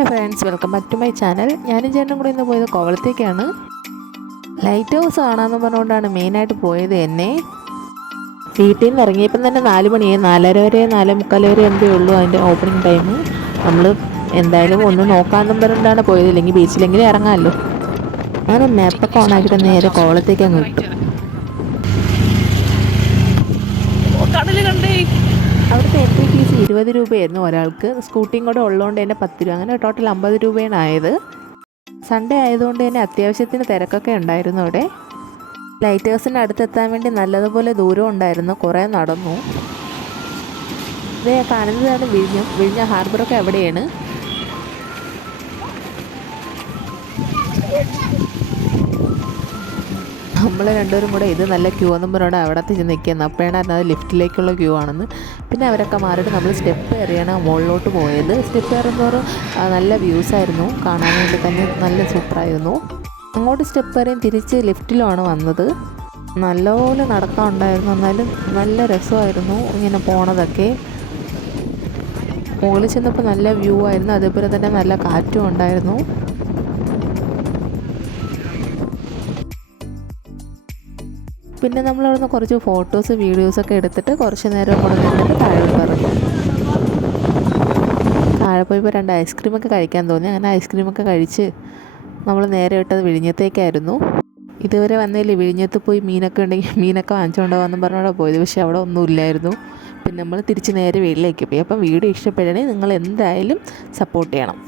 Hi friends, welcome back to my channel. ഞാനും ചേട്ടനും കൂടെ ഇന്ന് പോയത് കോവളത്തേക്കാണ്. ലൈറ്റ് ഹൗസ് കാണാമെന്ന് പറഞ്ഞുകൊണ്ടാണ് മെയിനായിട്ട് പോയത്. എന്നെ വീട്ടിൽ നിന്ന് ഇറങ്ങിയപ്പം തന്നെ 4 മണിയായി. 4:30 വരെ 4:45 വരെ എന്തേ ഉള്ളൂ അതിൻ്റെ ഓപ്പണിംഗ് ടൈം. നമ്മൾ എന്തായാലും ഒന്ന് നോക്കാമെന്നും പറഞ്ഞിട്ടാണ് പോയത്, ഇല്ലെങ്കിൽ ബീച്ചിലെങ്കിലും ഇറങ്ങാമല്ലോ. അങ്ങനെ മാപ്പൊക്കെ ഓണാക്കിയിട്ട് നേരെ കോവളത്തേക്ക് അങ്ങ് വിട്ടു. അവിടുത്തെ എൻട്രി ഫീസ് 20 രൂപയായിരുന്നു ഒരാൾക്ക്. സ്കൂട്ടിയും കൂടെ ഉള്ളതുകൊണ്ട് തന്നെ 10 രൂപ, അങ്ങനെ ടോട്ടൽ 50 രൂപയാണ് ആയത്. സൺഡേ ആയതുകൊണ്ട് തന്നെ അത്യാവശ്യത്തിന് തിരക്കൊക്കെ ഉണ്ടായിരുന്നു അവിടെ. ലൈറ്റ് ഹൗസിൻ്റെ അടുത്തെത്താൻ വേണ്ടി നല്ലതുപോലെ ദൂരം ഉണ്ടായിരുന്നു, കുറേ നടന്നു. ഇത് കാണുന്നതാണ് വിഴിഞ്ഞം ഹാർബറൊക്കെ എവിടെയാണ്. നമ്മൾ രണ്ടുപേരും കൂടെ ഇത് നല്ല ക്യൂ എന്നും പറഞ്ഞോടെ അവിടെ തിരിച്ച് നിൽക്കുന്നത്. അപ്പോഴാണ് അത് ലിഫ്റ്റിലേക്കുള്ള ക്യൂ ആണെന്ന്. പിന്നെ അവരൊക്കെ മാറിയിട്ട് നമ്മൾ സ്റ്റെപ്പ് കയറിയാണ് മുകളിലോട്ട് പോയത്. സ്റ്റെപ്പ് കയറുന്നവരും നല്ല വ്യൂസ് ആയിരുന്നു, കാണാൻ വേണ്ടി തന്നെ നല്ല സൂപ്പറായിരുന്നു. അങ്ങോട്ട് സ്റ്റെപ്പ് കയറിയും തിരിച്ച് ലിഫ്റ്റിലുമാണ് വന്നത്. നല്ലപോലെ നടക്കാനുണ്ടായിരുന്നു, എന്നാലും നല്ല രസമായിരുന്നു ഇങ്ങനെ പോണതൊക്കെ. മുകളിൽ ചെന്നപ്പോൾ നല്ല വ്യൂ ആയിരുന്നു, അതേപോലെ തന്നെ നല്ല കാറ്റും ഉണ്ടായിരുന്നു. പിന്നെ നമ്മളവിടുന്ന് കുറച്ച് ഫോട്ടോസ് വീഡിയോസൊക്കെ എടുത്തിട്ട് കുറച്ച് നേരം കൂടെ നിന്നിട്ട് താഴെ ഇറങ്ങി. താഴെ പോയപ്പോൾ 2 ഐസ്ക്രീമൊക്കെ കഴിക്കാൻ തോന്നി. അങ്ങനെ ഐസ്ക്രീമൊക്കെ കഴിച്ച് നമ്മൾ നേരെ വിട്ടത് വിഴിഞ്ഞത്തേക്കായിരുന്നു. ഇതുവരെ വന്നതിൽ വിഴിഞ്ഞത്ത് പോയി മീനൊക്കെ ഉണ്ടെങ്കിൽ മീനൊക്കെ വാങ്ങിച്ചുകൊണ്ട് പോകാമെന്ന് പറഞ്ഞോടെ പോയത്, പക്ഷേ അവിടെ ഒന്നും ഇല്ലായിരുന്നു. പിന്നെ നമ്മൾ തിരിച്ച് നേരെ വീട്ടിലേക്ക് പോയി. അപ്പം വീഡിയോ ഇഷ്ടപ്പെടണമെങ്കിൽ നിങ്ങൾ എന്തായാലും സപ്പോർട്ട് ചെയ്യണം.